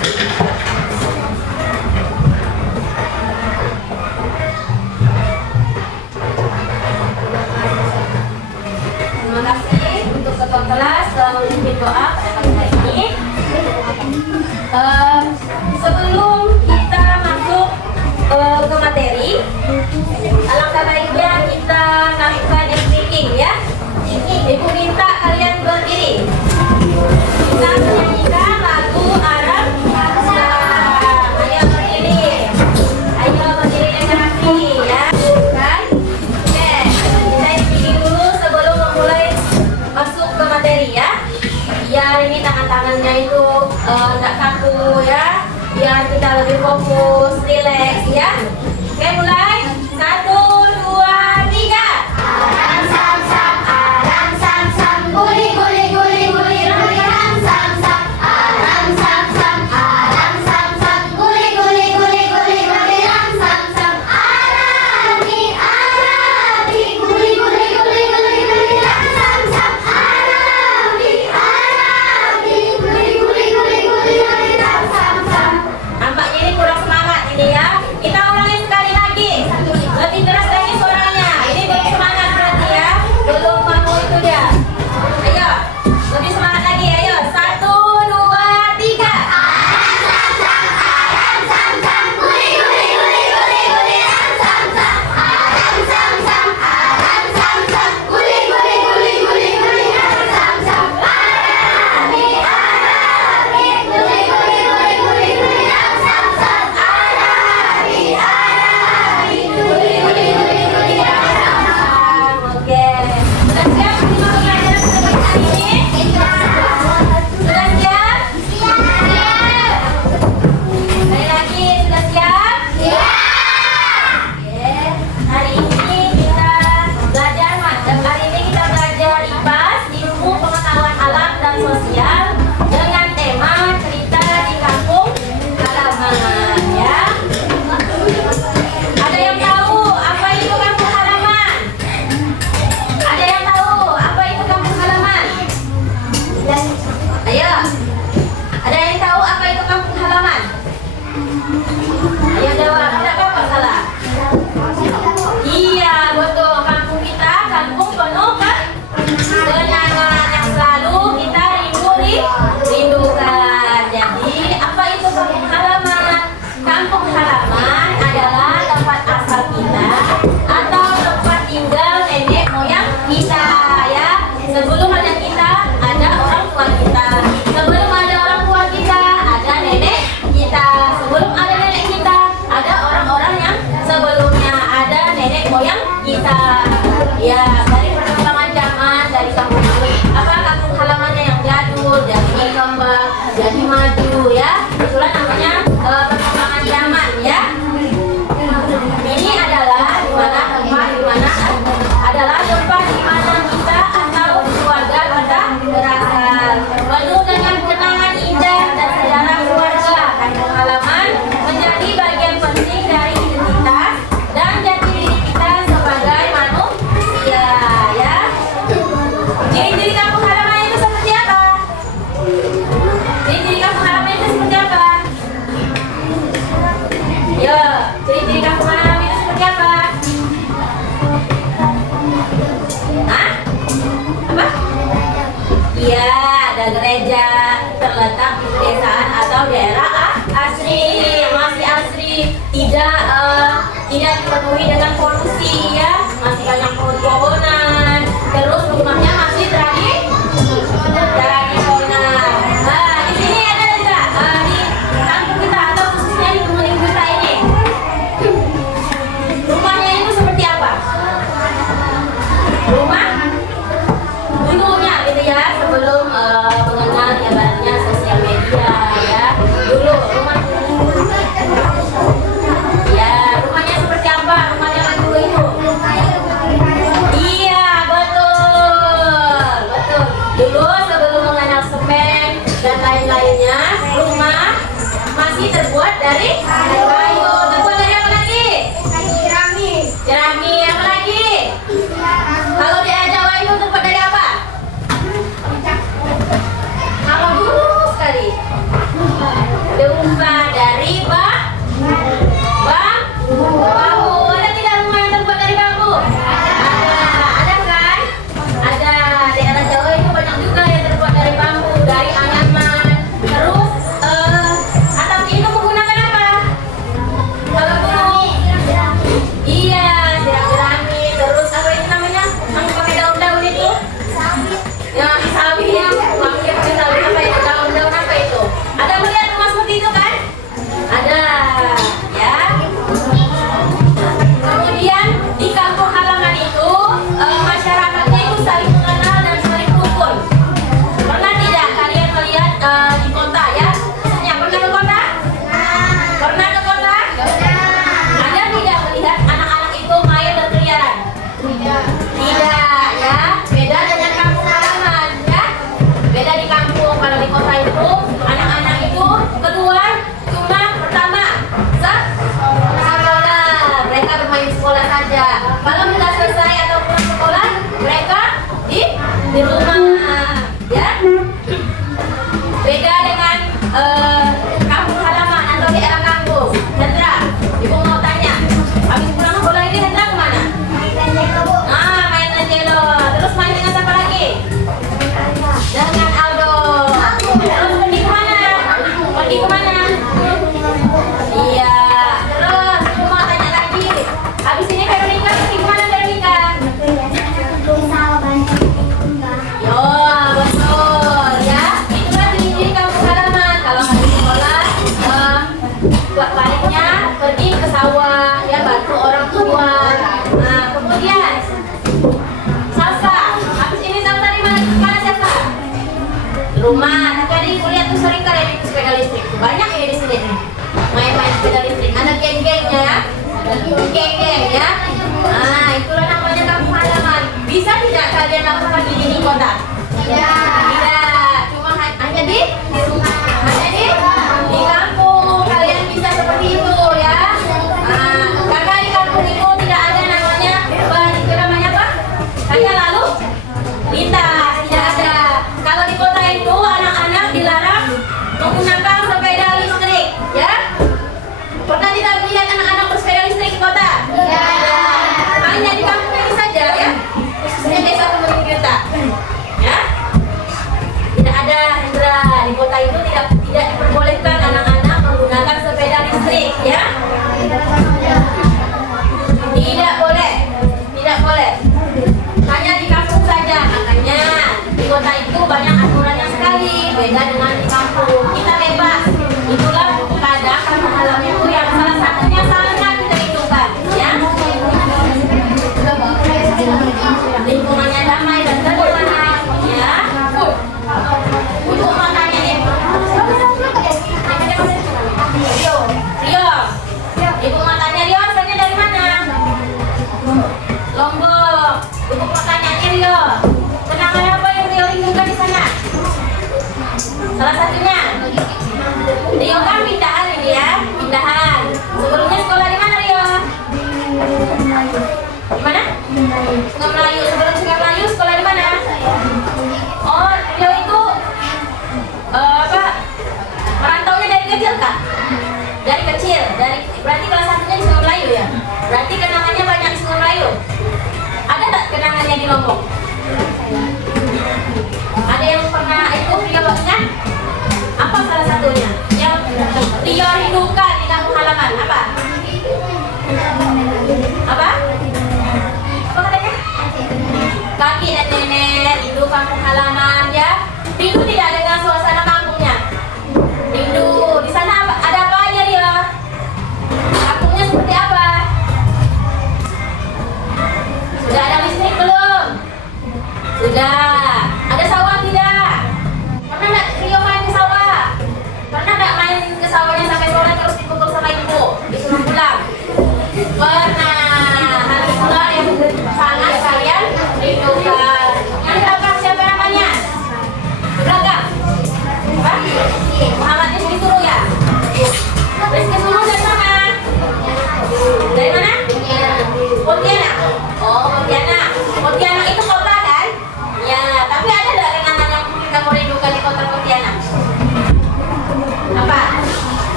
Terima kasih untuk ketua kelas telah memimpin doa pada pagi hari ini. Sebelum kita masuk ke materi, alangkah baiknya kita lakukan speaking ya. Ibu minta kalian berdiri. Kita menyanyikan lagu Arab Asam. Ayo berdiri. Ayo berdiri dengan rapi ya. Kan? Oke, kita speaking dulu sebelum memulai masuk ke materi ya. Biar ini tangan-tangannya itu nggak kaku ya. Biar kita lebih fokus, relax ya. Oke, mulai. 1, 2, 3. Aram sam sam, aram sam sam, guli guli guli guli guli ram sam sam. Aram sam sam, aram sam sam, guli guli guli guli guli ram sam sam. Arabi arabi, guli guli guli guli guli ram sam sam. Arabi arabi, guli guli guli guli guli ram sam sam. Nampaknya ini kurang semangat ini ya. Kita ulangi sekali lagi. Lebih keras lagi suaranya. Ini belum semangat berarti ya. Belum mau itu dia. Ayo, lebih semangat lagi. Ayo, 1, 2, 3. Aram sam sam, guli guli guli guli guli ram sam sam. Aram sam sam, guli guli guli guli guli ram sam sam. Arabi arabi, guli guli guli guli guli ram sam sam. Arabi arabi, guli guli guli guli ram sam sam. Oke. Sudah siap untuk pelajaran seperti hari ini? Sudah siap? Sekali lagi, sudah siap? Oke. Hari ini kita belajar IPAS, ilmu pengetahuan alam dan sosial, dengan tema cerita di kampung halaman ya. Ada yang tahu apa itu kampung halaman? Ada yang tahu apa itu kampung halaman? Ayo. Ada yang tahu apa itu kampung halaman? Ayo jawab, tidak apa-apa salah. Iya, betul. Kampung kita, kampung penuh kenangan yang selalu kita rindukan. Jadi, apa itu kampung halaman? Kampung halaman adalah tempat asal kita atau tempat tinggal nenek moyang kita ya. Sebelum ada kita, ada orang tua kita. Sebelum ada orang tua kita, ada nenek kita. Sebelum ada nenek kita, ada orang-orang yang sebelumnya ada nenek moyang kita. Ya, dari perkembangan zaman, dari kampung kampung halamannya yang jadul, jadi berkembang, jadi maju ya. Itulah namanya perkembangan zaman ya. Ini adalah tempat di mana kita atau keluarga kita berasal. Penuh dengan kenangan indah dan sejarah keluarga, kampung halaman menjadi bagian penting dari identitas dan jati diri kita sebagai manusia ya. Ciri-ciri kampung halaman itu seperti apa? Ciri-ciri kampung halaman itu seperti apa? Yo, ciri-ciri kampung halaman itu seperti apa? Hah? Apa? Iya, ada gereja terletak di pedesaan atau daerah asri, masih asri, tidak dipenuhi dengan polusi ya, masih banyak pohon-pohonan, terus rumahnya masih tradisional. Nah, di sini ada juga di kampung kita atau khususnya di Kemuning kita ini, rumahnya itu seperti apa? Rumah dulunya gitu ya, sebelum mengenal ibaratnya sosial media ya. Dulu rumah ya, rumahnya seperti apa? Rumahnya kan dulu itu. Iya, betul. Betul. Dulu sebelum mengenal semen dan lain-lainnya, rumah masih terbuat dari kayu. Terbuat dari apa lagi? Jerami. Apa lagi? Kalau di Jawa itu terbuat dari apa? Kalau dulu sekali. Domba dari bambu. Ada tidak rumah yang terbuat dari bambu? Ada kan? Ada. Daerah Jawa itu banyak juga yang terbuat dari bambu, dari anyaman. Terus atap itu menggunakan apa? Kalau dulu, iya, jerami. Terus apa itu namanya? Yang pakai daun-daun itu? Ya, sapi ya. Pakai daun apa itu? Daun-daun apa itu? Ada melihat rumah seperti itu kan? Ada, ya. Kemudian di kampung halaman itu masyarakatnya itu saling mengenal dan saling rukun. Pernah tidak kalian melihat di kota ya? Misalnya pernah ke kota? Pernah ke kota? Ada tidak melihat anak-anak itu main berkeliaran? Tidak, ya. Beda dengan kampung halaman, ya. Beda di kampung. Kalau di kota itu anak-anak itu keluar cuma pertama sekolah. Mereka bermain di sekolah saja. Kalau sudah selesai atau pulang sekolah, mereka di rumah, ya. Beda dengan kampung halaman atau daerah kampung. Hendra, ibu mau tanya, habis pulang sekolah ini Hendra kemana? Main Angelo. Terus main dengan siapa lagi? Dengan Aldo. Terus pergi kemana? Pergi kemana? Iya. Terus ibu mau tanya lagi, habis ini Veronica pergi kemana Veronica? Yo, betul ya. Itulah ciri-ciri kampung halaman. Kalau habis sekolah, buat baliknya pergi ke sawah, ya bantu orang tua. Nah, kemudian Salsa. Habis ini Salsa di mana Salsa? Rumah. Jadi kuliah tuh sering kali di sepeda listrik. Banyak ya di sini. Main-main sepeda listrik. Ada geng-gengnya. Geng-geng ya. Nah, itulah namanya kampung halaman. Bisa tidak kalian lakukan di kota? Tidak. Cuma hanya di rumah. Hanya di kampung. Kalian bisa seperti itu ya. Nah, karena di kampung itu tidak ada namanya itu namanya apa? Hanya lalu lintas, tidak ada. Kalau di kota itu anak-anak dilarang menggunakan sepeda listrik, ya. Pernah tidak melihat anak-anak bersepeda listrik di kota? Hanya di kampung ini saja, ya. Khususnya desa Kemuning Tirta, ya. Tidak ada, Hendra. Di kota itu tidak diperbolehkan anak-anak menggunakan sepeda listrik, ya. Tidak boleh, tidak boleh. Hanya di kampung saja. Makanya di kota itu banyak aturannya sekali. Beda dengan di kampung. Kita bebas. Itulah kadang kampung halaman itu yang salah satunya sangat kita hidupkan, ya. Lingkungannya damai dan tenang, ya. Ibu mau tanya nih. Rio. Ibu mau tanya Rio, asalnya dari mana? Lombok. Ibu mau tanya Rio. Kenangan apa yang Rio rindukan di sana? Salah satunya Rio kan pindahan ini ya, pindahan. Sebelumnya sekolah di mana Rio? Di mana? Sungai Melayu. Sebelum Sungai Melayu sekolah di mana? Oh, Rio itu apa? Merantaunya dari kecil kak? Dari kecil, berarti kelas satunya di Sungai Melayu ya? Berarti kenangannya banyak di Sungai Melayu. Ada tak kenangannya di Lombok? Ada yang pernah itu Rio ingat? Apa salah satunya? Yang Rio rindukan di kampung halaman, apa? Apa? Apa katanya? Kaki dan nenek, rindu kampung halaman ya. Rindu tidak dengan suasana kampungnya. Rindu, di sana ada apa aja Rio? Kampungnya seperti apa? Sudah ada listrik belum? Sudah. Ada sawah tidak? Pernah nggak Rio main ke sawah? Pernah nggak main ke sawahnya sampai sore terus dipukul sama ibu? Disuruh pulang? Pernah. Hal itulah yang sangat kalian rindukan. Yang beragam siapa namanya? Beragam.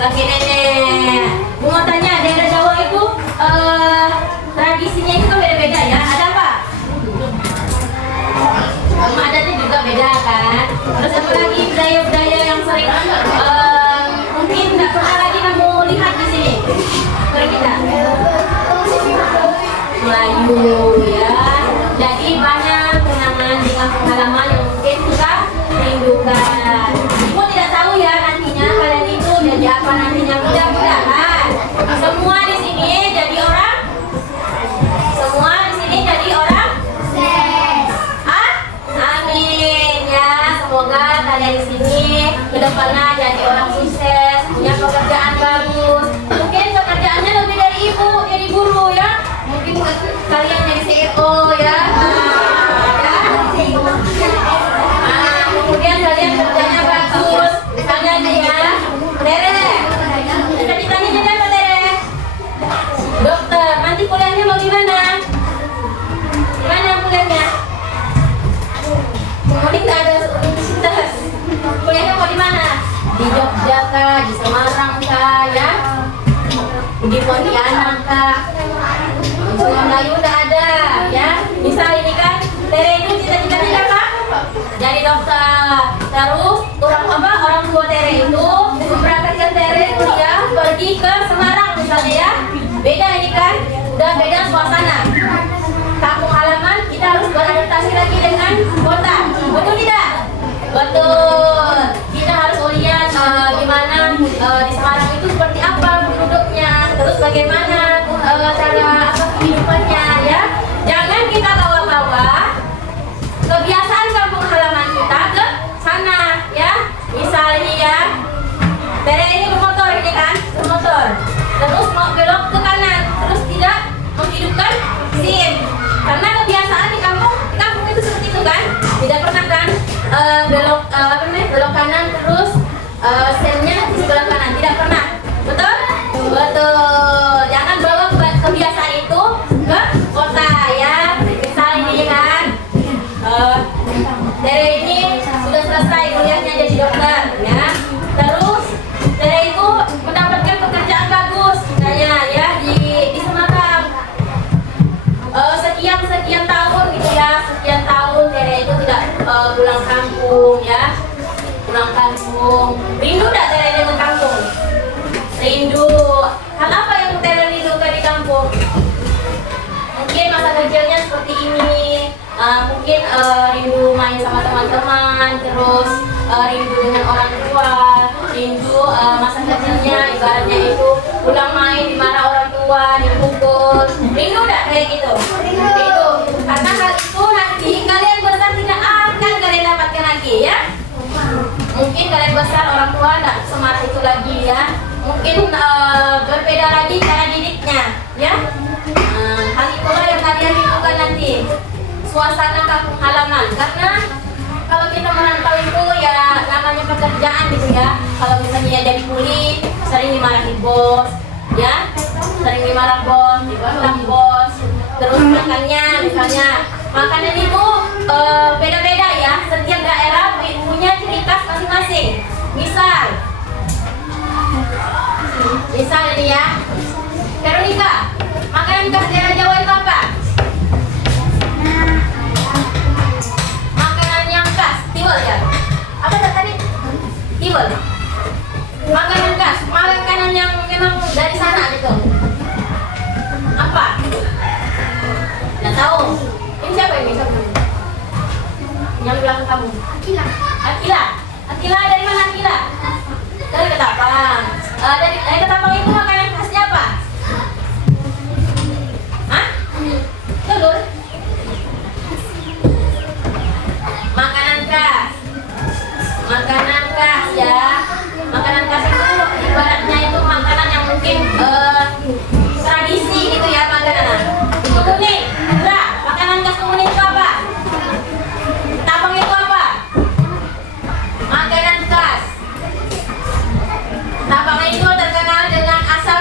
kakek nenek. Mau tanya, daerah Jawa itu tradisinya itu kan beda-beda ya. Ada apa? Adatnya juga beda kan. Terus apa lagi budaya-budaya yang sering mungkin nggak pernah lagi kamu lihat di sini? Sering kita Melayu ya. Jadi banyak kenangan di kampung halaman yang mungkin kita rindukan. Ibu tidak tahu ya nantinya kalian itu jadi apa nantinya. Mudah-mudahan semua di sini jadi orang. Semua di sini jadi orang. Amin ya. Semoga kalian di sini kedepannya jadi orang sukses, punya pekerjaan bagus. Mungkin pekerjaannya lebih dari ibu, jadi guru ya. Mungkin kalian jadi CEO ya. Kemudian kalian kerjanya bagus. Misalnya nih ya, Tere. Cita-citanya jadi apa Tere? Dokter. Nanti kuliahnya mau gimana? Gimana kuliahnya? Mungkin nggak ada universitas. Kuliahnya mau di mana? Di Jogja kah? Di Semarang kah? Ya? Di Pontianak kah? Sungai Melayu udah ada, ya. Misal ini kan, Tere itu cita-citanya apa? Jadi dokter. Terus orang tua Tere itu memberangkatkan Tere kuliah pergi ke Semarang misalnya ya. Beda ini kan, udah beda suasana. Kampung halaman kita harus beradaptasi lagi dengan kota. Betul tidak? Betul. Kita harus lihat gimana di Semarang itu seperti apa penduduknya, terus bagaimana cara kehidupannya ya. Jangan kita bawa-bawa kebiasaan kampung halaman kita ke sana ya. Misalnya ya, Tere ini bermotor ini kan, bermotor. Terus mau belok ke kanan, terus tidak menghidupkan SIM. Karena kebiasaan di kampung itu seperti itu kan. Tidak pernah kan belok kanan terus SIM-nya di sebelah kanan. Tidak pernah. Betul? Betul. Jangan bawa kebiasaan itu ke kota ya. Misal ini kan Tere ini sudah selesai kuliahnya jadi dokter ya. Terus Tere itu mendapatkan pekerjaan bagus misalnya ya di Semarang. Sekian tahun gitu ya. Sekian tahun Tere itu tidak pulang kampung ya. Pulang kampung. Rindu tidak Tere dengan kampung? Rindu. Hal apa yang Tere rindukan di kampung? Mungkin masa kecilnya seperti ini. Mungkin rindu main sama teman-teman, terus rindu dengan orang tua, rindu masa kecilnya ibaratnya itu pulang main dimarah orang tua, dipukul. Rindu enggak kayak gitu? Rindu. Karena hal itu nanti kalian besar tidak akan kalian dapatkan lagi ya. Mungkin kalian besar orang tua enggak semarah itu lagi ya. Mungkin berbeda lagi cara didiknya ya. Hal itulah yang kalian rindukan nanti. Suasana kampung halaman, karena kalau kita merantau itu ya namanya pekerjaan gitu ya. Kalau misalnya jadi kuli sering dimarahi bos ya, sering dimarah bos, dibantah bos. Terus makannya misalnya makanan itu beda-beda ya, setiap daerah punya ciri khas masing-masing. Misal ini ya, Veronica, makanan khas daerah Jawa itu apa? Tiwul ya? Apa tadi? Tiwul. Makanan khas, makanan yang memang dari sana gitu. Apa? Nggak tahu. Ini siapa ini? Yang di belakang kamu? Akila dari mana Akila? Dari Ketapang. Dari Ketapang itu makanan khasnya apa? Hah? Telur? Makanan khas ya. Makanan khas itu ibaratnya itu makanan yang mungkin tradisi gitu ya makanan. Kemudian, makanan khas kemudian itu apa? Tapang itu apa? Makanan khas. Tapang itu terkenal dengan asam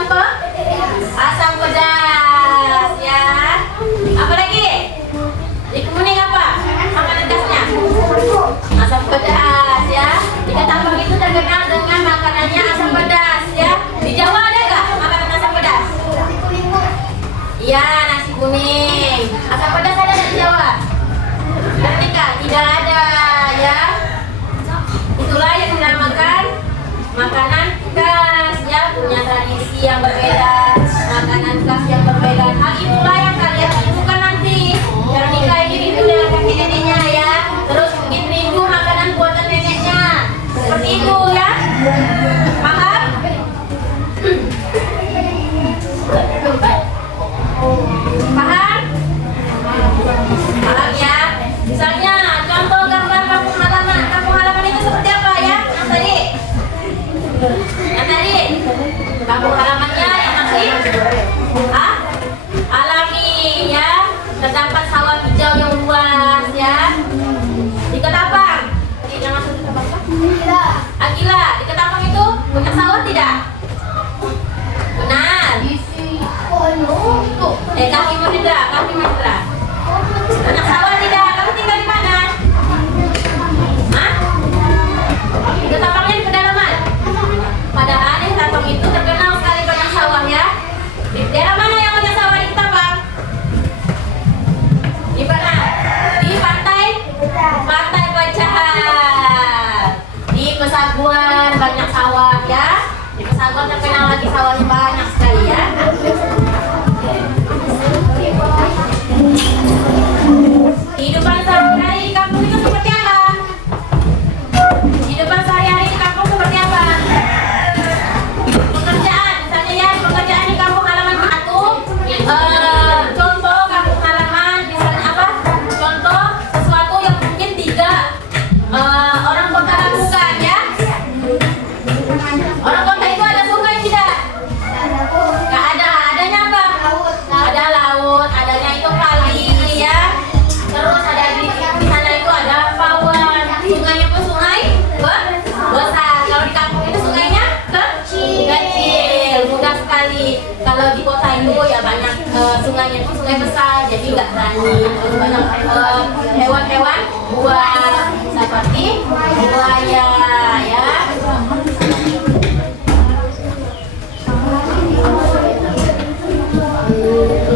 Kaki Mendra, kaki Mendra. Anak sawah tidak, kamu tinggal di mana? Hah? Itu tampangnya di pedalaman. Padahal yang tampang itu terkenal sekali banyak sawah ya. Di daerah mana yang banyak sawah di Ketapang? Di mana? Di pantai Pacahan. Di Pesaguan banyak sawah ya. Di Pesaguan terkenal lagi sawahnya banyak sekali ya. Kehidupan sehari-hari di kampung itu seperti apa? Kehidupan sehari-hari di kampung seperti apa? Pekerjaan, misalnya ya, pekerjaan di kampung halaman satu. Contoh kampung halaman, misalnya apa? Contoh sesuatu yang mungkin tidak orang kota lakukan ya. Orang kota itu ada sungai tidak? Nggak ada. Adanya apa? Ada laut, adanya itu kali ya. Terus ada di sana itu ada pawon. Sungainya pun sungai besar. Kalau di kampung itu sungainya kecil, mudah sekali. Kalau di kota itu ya banyak sungainya pun sungai besar, jadi nggak berani. Terus banyak hewan-hewan buas seperti buaya ya.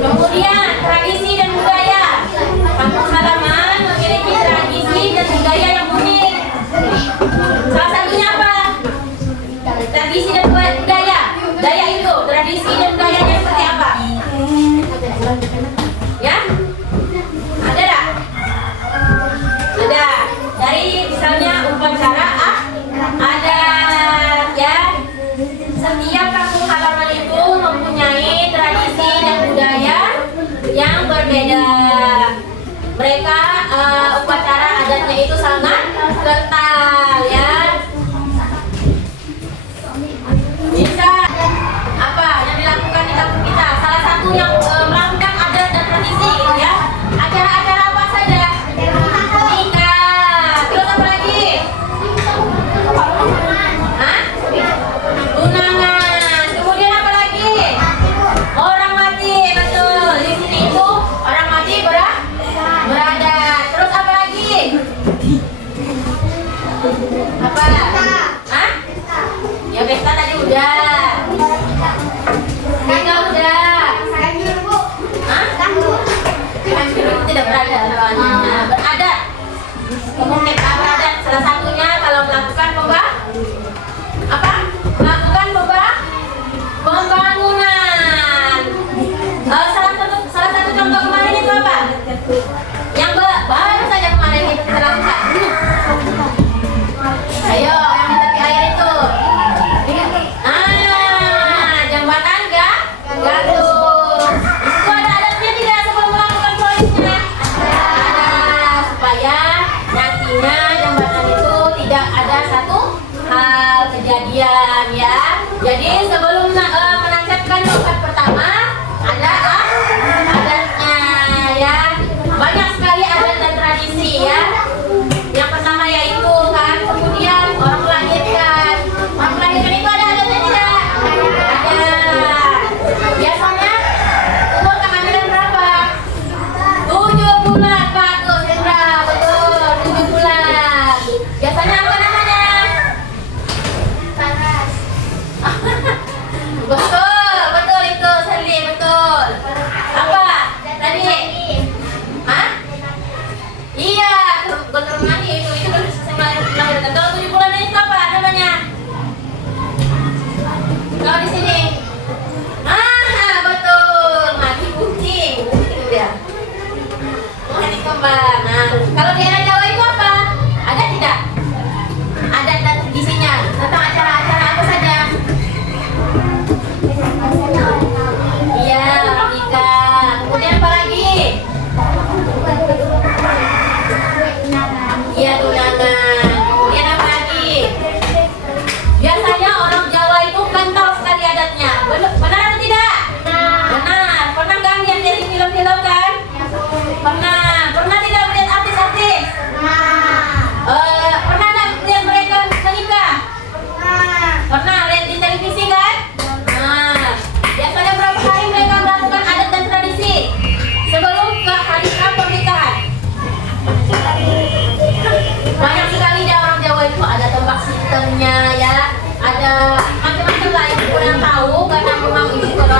Kemudian tradisi dan budaya. Kampung halaman memiliki tradisi dan budaya yang unik. Salah satunya apa? Tradisi dan budaya. Budaya itu, tradisi dan budayanya seperti apa? Ya? Ada tak? Ada. Dari misalnya upacara ada ya. Setiap kampung halaman itu mempunyai tradisi dan budaya yang berbeda. Mereka upacara adatnya itu sangat kental ya. Bisa apa yang dilakukan di kampung kita? Salah satu yang melakukan adat dan tradisi gitu ya. Acara-acara apa saja? Nikah. Terus apa lagi? Hah? Tunangan. Kemudian apa lagi? Orang mati, betul. Di sini itu orang mati berada. Terus apa lagi? Apa? Hah? Ya pesta tadi udah. Nikah udah. Hah? Hampir itu tidak berada namanya. Beradat. Kemudian beradat. Salah satunya kalau melakukan apa? Melakukan pembangunan. Salah satu contoh kemarin itu apa? Yang baru saja kemarin kita lakukan. Ayo, yang di tepi air itu. Jembatan gantung. Itu ada adatnya tidak sebelum melakukan proyeknya? Ada, supaya nantinya jembatan itu tidak ada satu hal kejadian ya. Jadi sebelum menancapkan tongkat pertama ada adatnya ya. Banyak sekali adat dan tradisi ya. Yang pertama yaitu kan, kemudian orang melahirkan. Orang melahirkan itu ada adatnya tidak? Ada. Biasanya umur kehamilan berapa? 7 bulan, bagus Indra, betul 7 bulan. Biasanya apa namanya? Betul itu Sally, betul. Apa? Tadi? Hah? Iya, betul mandi itu melahirkan. Kalau 7 bulan itu apa namanya? Kalau di sini? Betul, mati kucing. Itu dia. Mati kembang. Nah, kalau di daerah Jawa itu apa? Ada tidak? Ada tradisinya tentang acara-acara apa saja? Iya, orang nikah. Kemudian apa lagi? Iya, tunangan. Kemudian apa lagi? Biasanya orang Jawa itu kental sekali adatnya. Benar atau tidak? Benar. Pernah kan lihat dari film-film kan? Pernah tidak melihat artis-artis?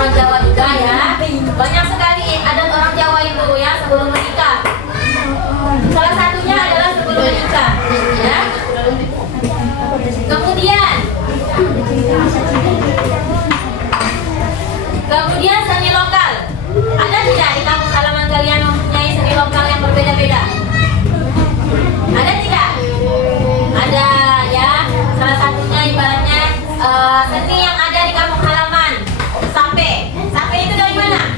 orang Jawa juga ya. Banyak sekali adat orang Jawa itu ya sebelum menikah. Salah satunya adalah sebelum menikah ya. Kemudian seni lokal. Ada tidak di kampung halaman kalian mempunyai seni lokal yang berbeda-beda? Ada tidak? Ada ya. Salah satunya ibaratnya seni yang ada di kampung halaman. Sape. Sape itu dari mana?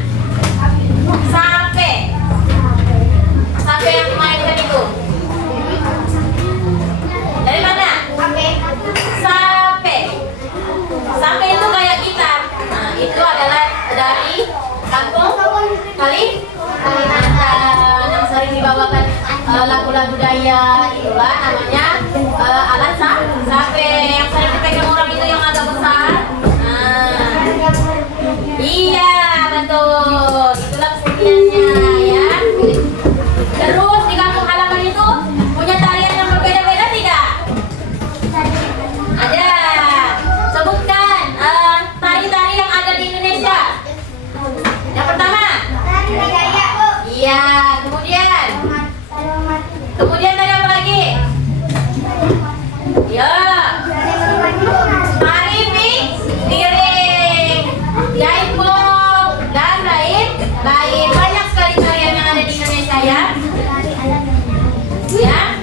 Sape. Sape yang dimainkan itu. Dari mana? Sape. Sape itu kayak gitar. Nah, itu adalah dari kampung Kalimantan yang sering dibawakan lagu-lagu Dayak, itulah namanya alat sape yang sering dipegang orang itu yang agak besar. Nah, iya betul, itulah keseniannya ya. Terus di kampung halaman itu punya tarian yang berbeda-beda tidak? Ada. Sebutkan tari-tari yang ada di Indonesia. Yang pertama. Iya. Kemudian tadi apa lagi? Ya. Tari piring, jaipong, dan lain. Banyak sekali tarian yang ada di Indonesia ya. Ya.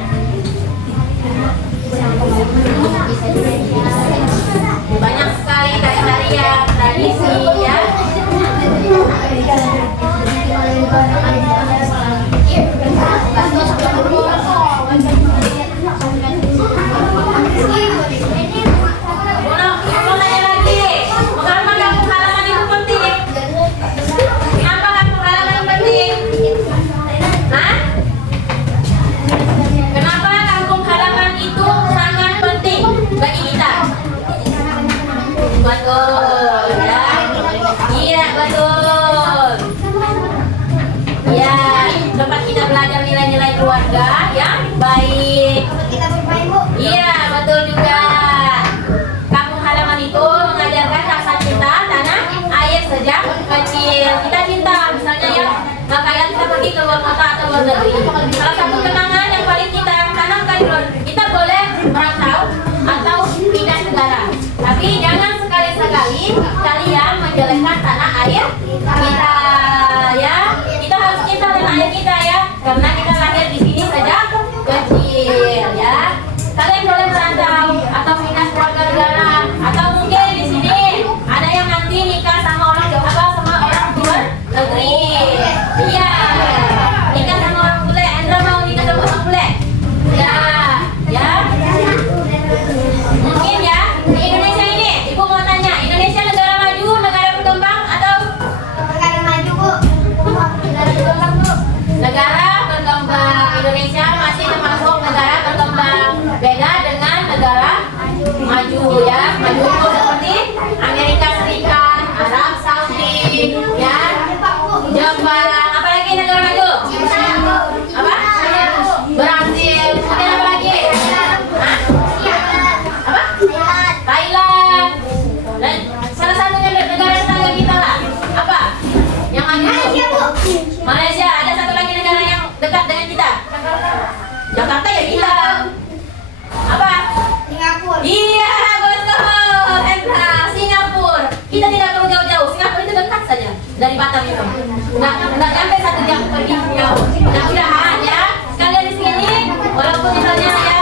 Banyak sekali tari-tarian tradisi ya. Mau nanya lagi, mengapa kampung halaman itu penting? Kenapa kampung halaman penting? Hah? Kenapa kampung halaman itu sangat penting bagi kita? Betul ya. Iya betul. Ya, tempat kita belajar nilai-nilai keluarga yang baik. Iya betul juga. Kampung halaman itu mengajarkan rasa cinta tanah air sejak kecil. Kita cinta misalnya ya, makanya kita pergi ke luar kota atau luar negeri. Salah satu kenangan yang paling kita tanamkan di luar, kita boleh merantau atau pindah negara. Tapi jangan sekali-sekali kalian menjelekkan tanah air kita ya. Kita harus cinta tanah air kita ya, karena kita lahir di sini sejak kecil ya. Kalian boleh merantau atau pindah keluarga negara, atau mungkin di sini ada yang nanti nikah sama orang luar negeri. Iya, nikah sama orang bule. Andra mau nikah sama orang bule? Ya, ya. Mungkin ya di Indonesia ini, ibu mau tanya, Indonesia negara maju, negara berkembang atau negara berkembang? Indonesia masih termasuk negara berkembang, beda dengan negara maju ya. Maju itu seperti Amerika Serikat, Arab Saudi, ya, Jepang. Apalagi negara maju? Apa? Brasil. Kemudian apa lagi? Hah? Apa? Thailand. Dan salah satunya negara tetangga kita lah. Apa? Yang maju itu? Malaysia. Ada satu lagi negara yang dekat dengan kita. Jakarta ya kita. Apa? Iya, betul. Hendra, Singapura. Kita tidak perlu jauh-jauh. Singapura itu dekat saja dari Batam itu. Nggak nyampe 1 jam pergi jauh. Mudah-mudahan ya sekalian di sini, walaupun misalnya ya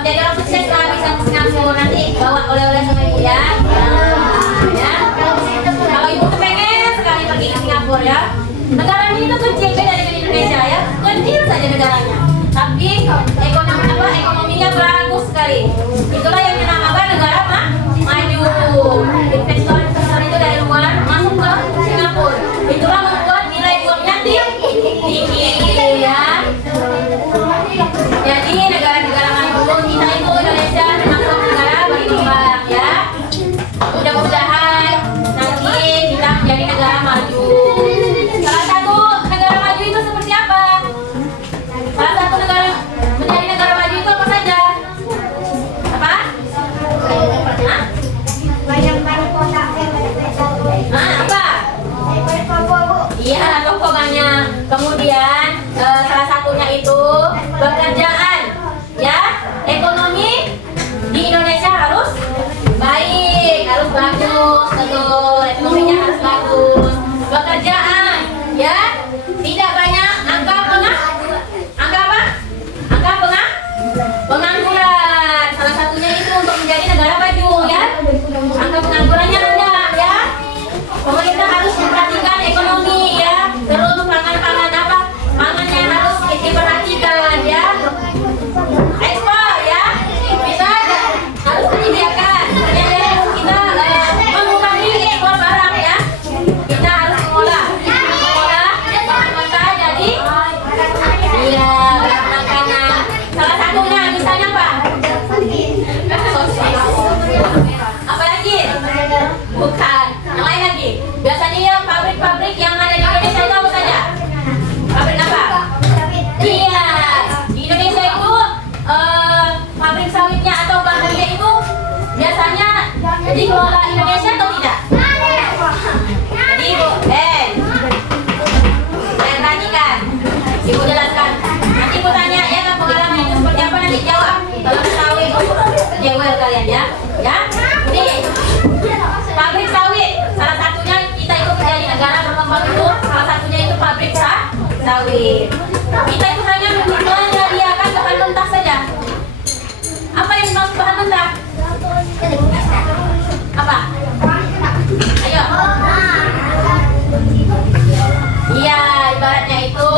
jadi orang sukses lah, bisa ke Singapura nanti bawa oleh-oleh sama ibu ya. Nah, ya. Kalau ibu pengen sekali pergi ke Singapura ya. Negaranya itu kecil, beda dengan Indonesia ya. Kecil saja negaranya, tapi ekonominya bagus sekali. Itulah yang dinamakan negara maju. Investor itu dari luar masuk ke Singapura. Itulah membuat nilai uangnya tinggi ya. Jadi negara-negara maju, kita itu Indonesia termasuk negara berkembang ya. Mudah-mudahan nanti kita menjadi negara maju. Salah satu negara maju itu seperti apa? Salah satu negara menjadi negara maju itu apa saja? Apa? Hah? pekerjaan, ya. Ekonomi di Indonesia harus baik, harus bagus, betul. Ekonominya harus bagus. Pekerjaan, ya. Tidak banyak angka pengangguran. Salah satunya itu untuk menjadi negara maju, ya. Angka penganggurannya rendah, ya. Pemerintah harus memperhatikan ekonomi, ya. Terus pangannya harus diperhatikan, ya. Ekspor, ya. Bisa harus disediakan. Jadi kita mengurangi ekspor barang, ya. Kita harus mengolah jadi iya makanan. Salah satunya misalnya apa? Sosis. Apa lagi? Bukan. Yang lain lagi. Biasanya yang pabrik-pabrik yang ada di Indonesia itu apa saja? Pabrik apa? Iya. Di Indonesia itu pabrik sawitnya atau bahannya itu biasanya dikelola Indonesia atau tidak? Jadi Ibu, saya perhatikan. Ibu jelaskan. Nanti Ibu tanya ya kan pengalaman itu seperti apa, nanti jawab. Kalau sawit, jewel kalian, ya. Ya. Nih. Pabrik sawit, salah satunya kita itu menjadi negara berkembang itu, salah satunya itu pabrik sawit. Kita itu hanya menyediakan bahan mentah saja. Apa yang dimaksud bahan mentah? Apa? Ayo. Iya, ibaratnya itu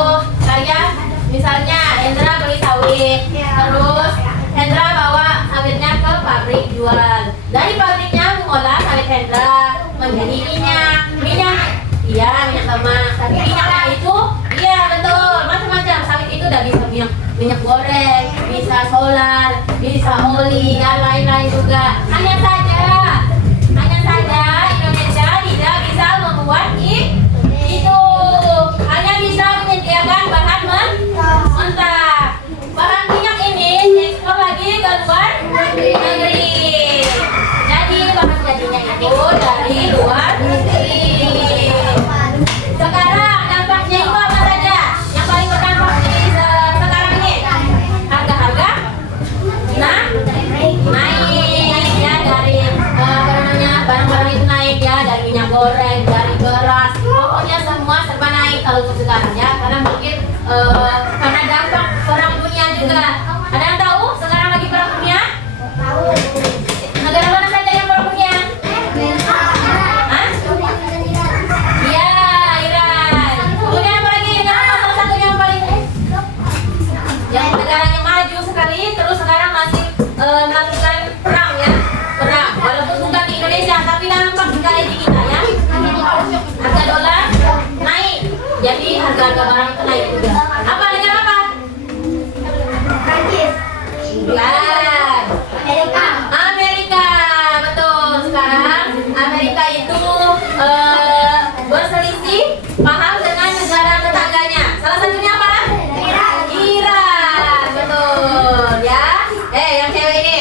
kayak misalnya Hendra beli sawit, terus Hendra bawa sawitnya ke pabrik jual. Dari pabriknya mengolah sawit Hendra menjadi minyak, iya minyak lemak. Tapi minyaknya itu, iya betul, macam-macam. Sawit itu udah bisa minyak goreng, bisa solar, bisa oli, dan lain-lain juga. Hanya saja Indonesia tidak bisa membuat itu, hanya bisa menyediakan bahan mentah. Bahan minyak ini diekspor lagi ke luar negeri. Jadi bahan jadinya itu dari luar negeri. Sekarang dampaknya itu apa saja? Yang paling berdampak di sekarang ini harga-harga naik ya, dari barang-barang itu naik ya, dari minyak goreng, dari beras, pokoknya semua serba naik kalau untuk sekarang ya, karena mungkin karena dampak perang dunia juga. Ada yang tahu sekarang lagi perang dunia? Tahu. Negara mana saja yang perang dunia? Hah? Iya, Iran. Kemudian apa lagi? Negara salah satu yang paling yang negaranya maju sekali, terus sekarang masih melakukan perang ya, perang. Walaupun bukan di Indonesia, tapi dampak sekali di kita ya. Harga dolar naik, jadi harga barang itu naik juga. Apa negara apa? Prancis. Bukan. Amerika, betul. Sekarang Amerika itu berselisih paham dengan negara tetangganya. Salah satunya apa? Iran, betul ya. Yang cewek ini.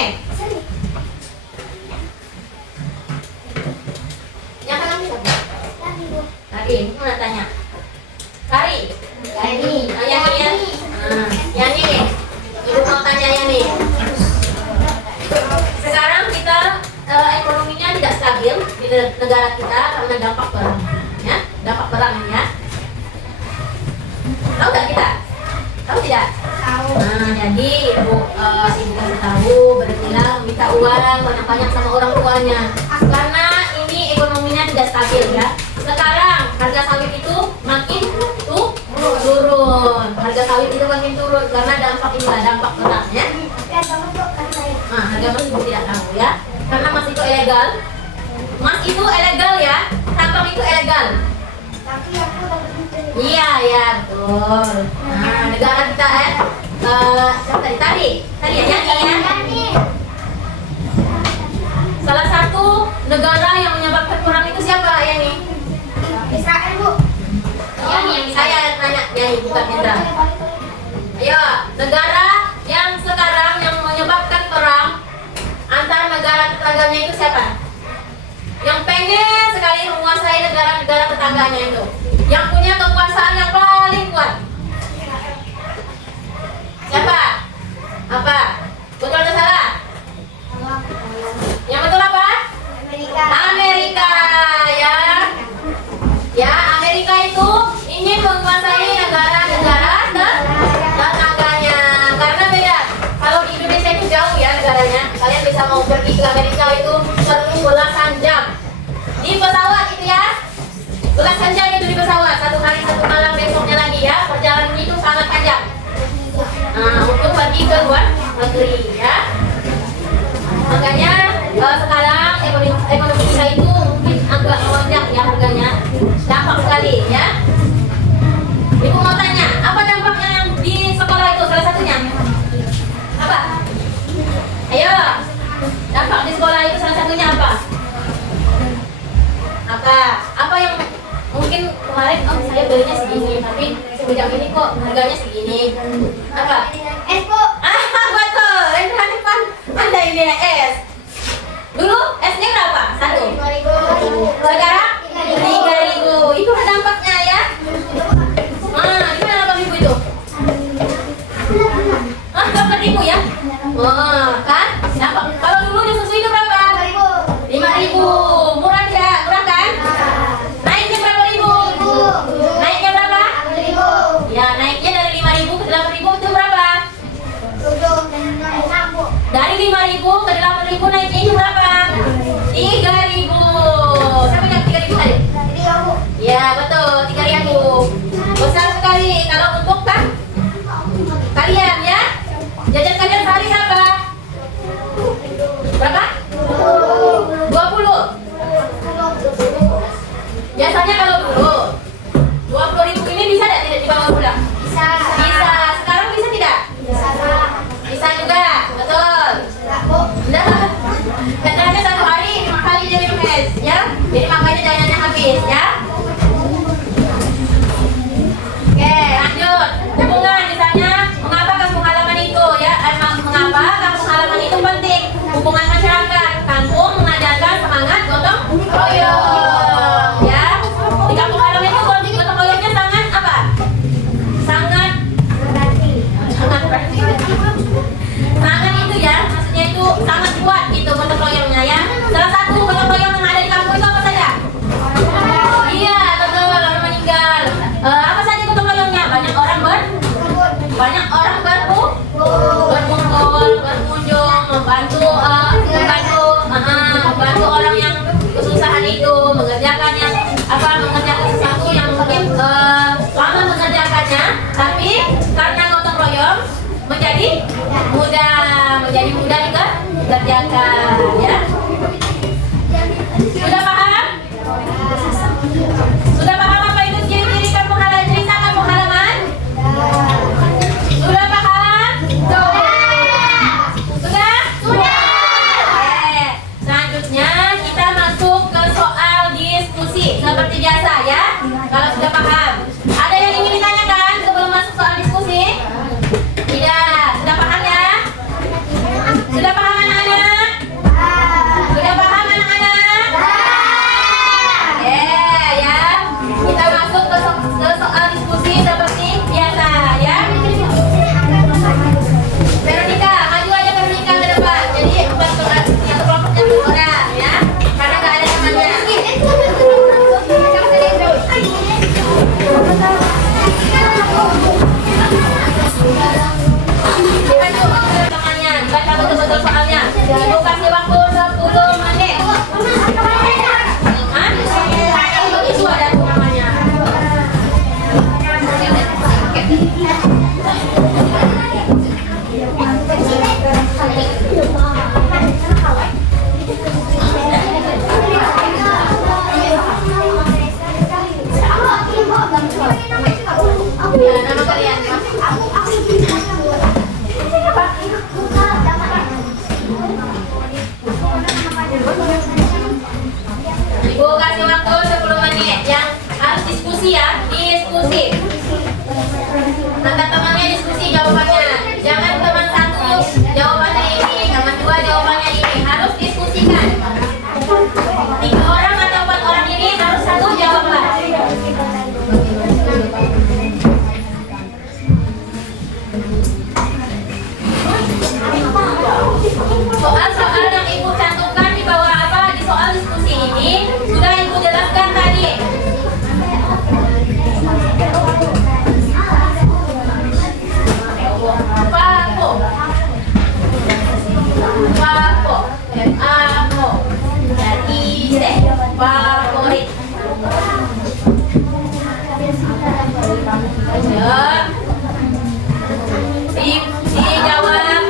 Yang kanan siapa? Tadi, mana tanya? Kari. Yang ini. Yang ini. Ibu mau tanya yang ini. Sekarang kita ekonominya tidak stabil di negara kita karena dampak perang, ya, dampak perang ya. Tahu nggak kita? Tahu tidak? Tahu. Nah, jadi ibu kasih tahu, berbilang minta uang banyak-banyak sama orang tuanya karena ini ekonominya tidak stabil ya. Sekarang harga sawit itu makin turun, harga sawit itu makin turun karena dampak inilah, dampak perang ya. Nah, harga emas ibu tidak tahu ya, karena emas itu ilegal. Emas itu ilegal ya, tambang itu ilegal. Iya ya betul. Nah, negara kita tadi ya. Salah satu negara yang menyebabkan perang itu siapa ya nih? Israel, Bu. Saya tanya ya, bukan Hendra. Ayo, negara yang sekarang yang menyebabkan perang antar negara tetangganya itu siapa? Yang pengen sekali menguasai negara-negara tetangganya itu, yang punya kekuasaan yang paling kuat. Siapa? Apa? Betul atau salah? Yang betul apa? Amerika. Amerika, ya. Ya, Amerika itu ingin menguasai negara-negara tetangganya. Karena beda. Kalau di Indonesia itu jauh ya negaranya. Kalian bisa mau pergi ke Amerika itu perlu belasan jam. Di pesawat itu ya. Belasan jam itu di pesawat. Satu hari satu malam, besoknya lagi ya. Perjalanan itu sangat panjang. Nah, untuk pergi ke luar negeri ya. Makanya sekarang ekonomi kita itu mungkin agak melonjak ya harganya. Dampak sekali ya. Ibu mau tanya, apa dampaknya yang di sekolah itu salah satunya? Apa? Ayo. Dampak di sekolah itu salah satunya apa? Apa yang mungkin kemarin saya belinya segini, tapi semenjak ini kok harganya segini. Apa? Es, Bu. Betul. Ini kan pandai ini es. Dulu esnya berapa? 1. 5.000. Sekarang 3.000. Itu kan dampaknya ya. Gimana 8.000 itu? 8.000 ya? Kan? Dampak. Kalau dulu di susu itu berapa? 5.000. Murah tidak? Murah kan? Naiknya berapa ribu? Naiknya berapa? 6.000. Ya, naiknya dari 5.000 ke 8.000 itu berapa? 6, Bu. Dari 5.000 ke 8.000 naiknya itu berapa? 3.000. Siapa yang 3.000 tadi? Ini ya, Bu. Ya, betul, 3.000. Besar sekali kalau untuk kan kalian ya. Jajan kalian sehari apa? Berapa? 20. Biasanya kalau dulu 20.000 ini bisa tidak dibawa pulang? Bisa. Bisa. Sekarang bisa tidak? Bisa, Kak. Bisa juga, betul. Enggak, Bu. Nah, katanya 1 hari 5 kali dia minum es, ya. Jadi makanya jajannya habis, ya. Oke, lanjut. Hubungan misalnya, mengapa kampung halaman itu, ya? Mengapa kampung halaman itu penting? Hubungan masyarakat. Kampung mengajarkan semangat gotong royong, ya. Di kampung halaman itu gotong royongnya sangat apa? Sangat sangat itu ya, maksudnya itu sangat kuat gitu gotong royongnya ya. Salah satu gotong royong yang ada di kampung itu apa saja? Iya betul, orang meninggal. Apa saja gotong royongnya? Banyak orang berkumpul, berkunjung, membantu orang yang kesusahan itu, mengerjakan sesuatu yang mungkin lama mengerjakannya, tapi karena gotong royong menjadi mudah dikerjakan ya. Sudah paham? Sudah paham apa itu ciri-ciri kampung halaman? Cerita kampung halaman? Sudah paham? Sudah? Oke. Selanjutnya kita masuk ke soal diskusi seperti biasa ya. Kalau sudah paham, ada yang ingin ditanyakan sebelum masuk soal diskusi? Tidak. Sudah paham ya? Sudah paham anak-anak? Sudah paham anak-anak? Ya. Kita masuk ke soal diskusi seperti biasa ya. Veronica, maju aja Veronica ke depan. Jadi bukan satu kelompoknya 2 orang ya. Karena nggak ada temannya. Baca betul-betul soalnya. Ibu kasih waktu 10 menit. Itu ada namanya. Ya, nama kalian. Ibu kasih waktu 10 menit. Yang harus diskusi ya, diskusi. Antar temannya diskusi jawabannya. Jangan teman satu jawabannya ini, teman 2 jawabannya ini. Harus diskusikan. 3 orang atau 4 orang ini harus satu jawaban. Papo. Papo. F-A-Po. Dan I-C. Favorit. Ya. Dijawab.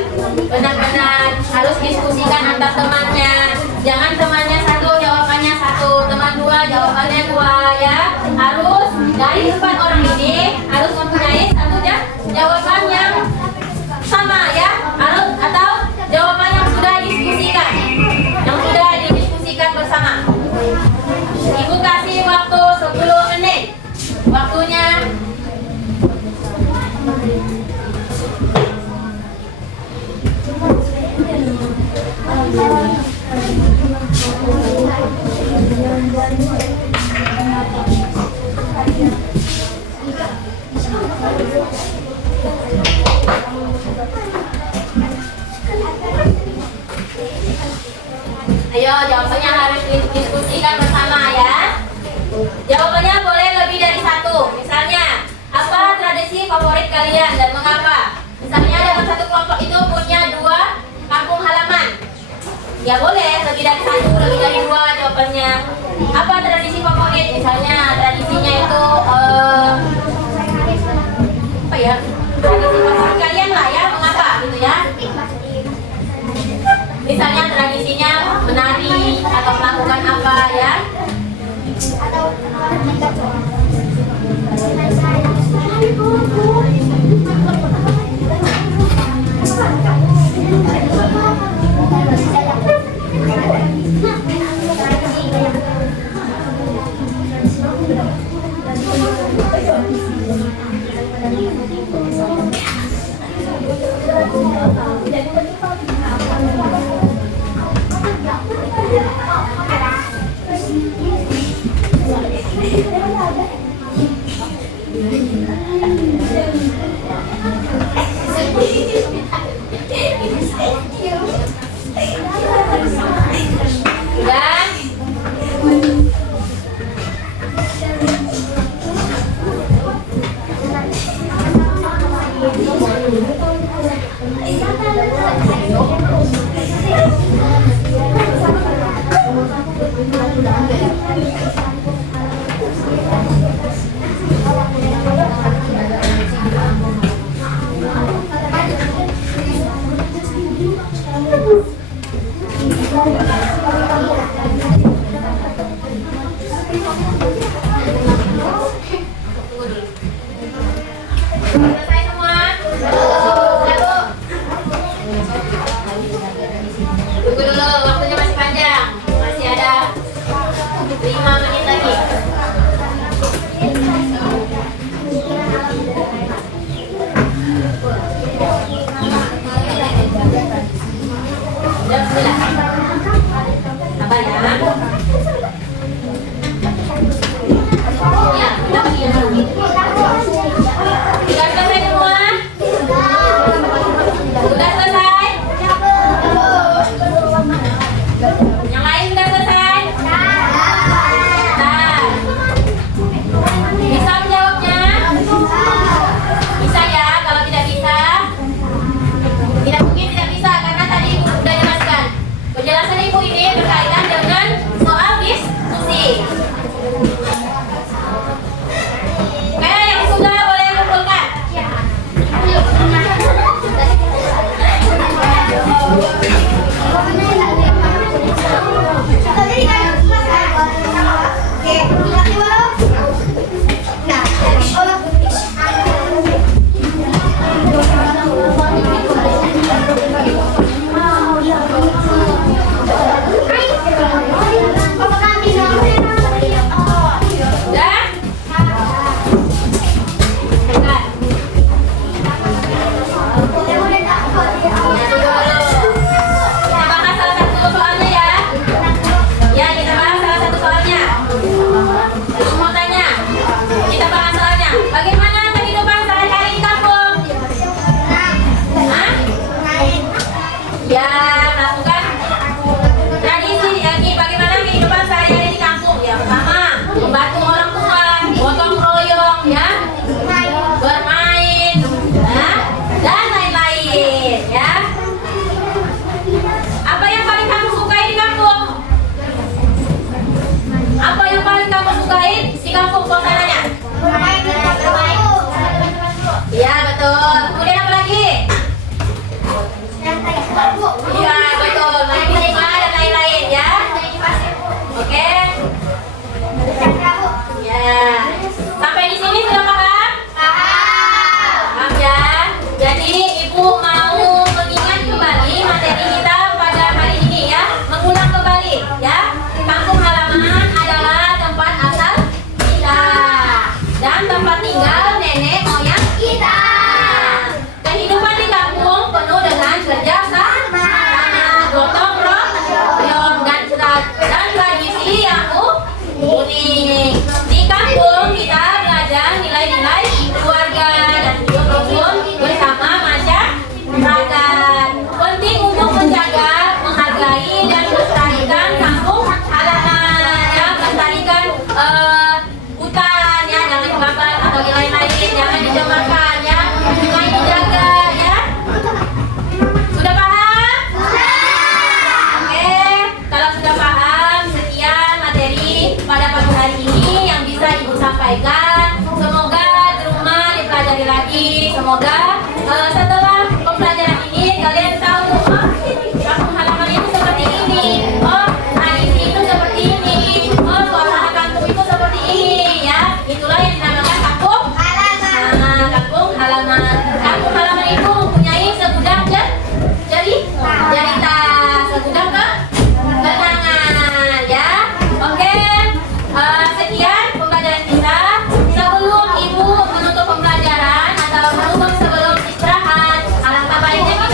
Benar-benar harus diskusikan antar temannya. Jangan temannya satu, jawabannya satu. Teman dua, jawabannya dua ya. Harus dari 4 orang ini harus mempunyai satu jawaban yang sama ya. Harus atau jawaban yang sudah didiskusikan. Yang sudah didiskusikan bersama. Ibu kasih waktu 10 menit. Waktunya ayo, jawabannya harus diskusikan bersama ya. Jawabannya boleh lebih dari satu. Misalnya, apa tradisi favorit kalian dan mengapa? Misalnya dalam satu kelompok itu punya 2 kampung halaman. Ya boleh lebih dari satu, lebih dari 2 jawabannya. Apa tradisi favorit? Misalnya tradisinya itu apa ya? Tradisi favorit kalian lah ya, mengapa gitu ya? Misalnya tradisinya menari atau melakukan apa ya? Selesai semua? Satu.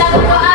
kita berdoa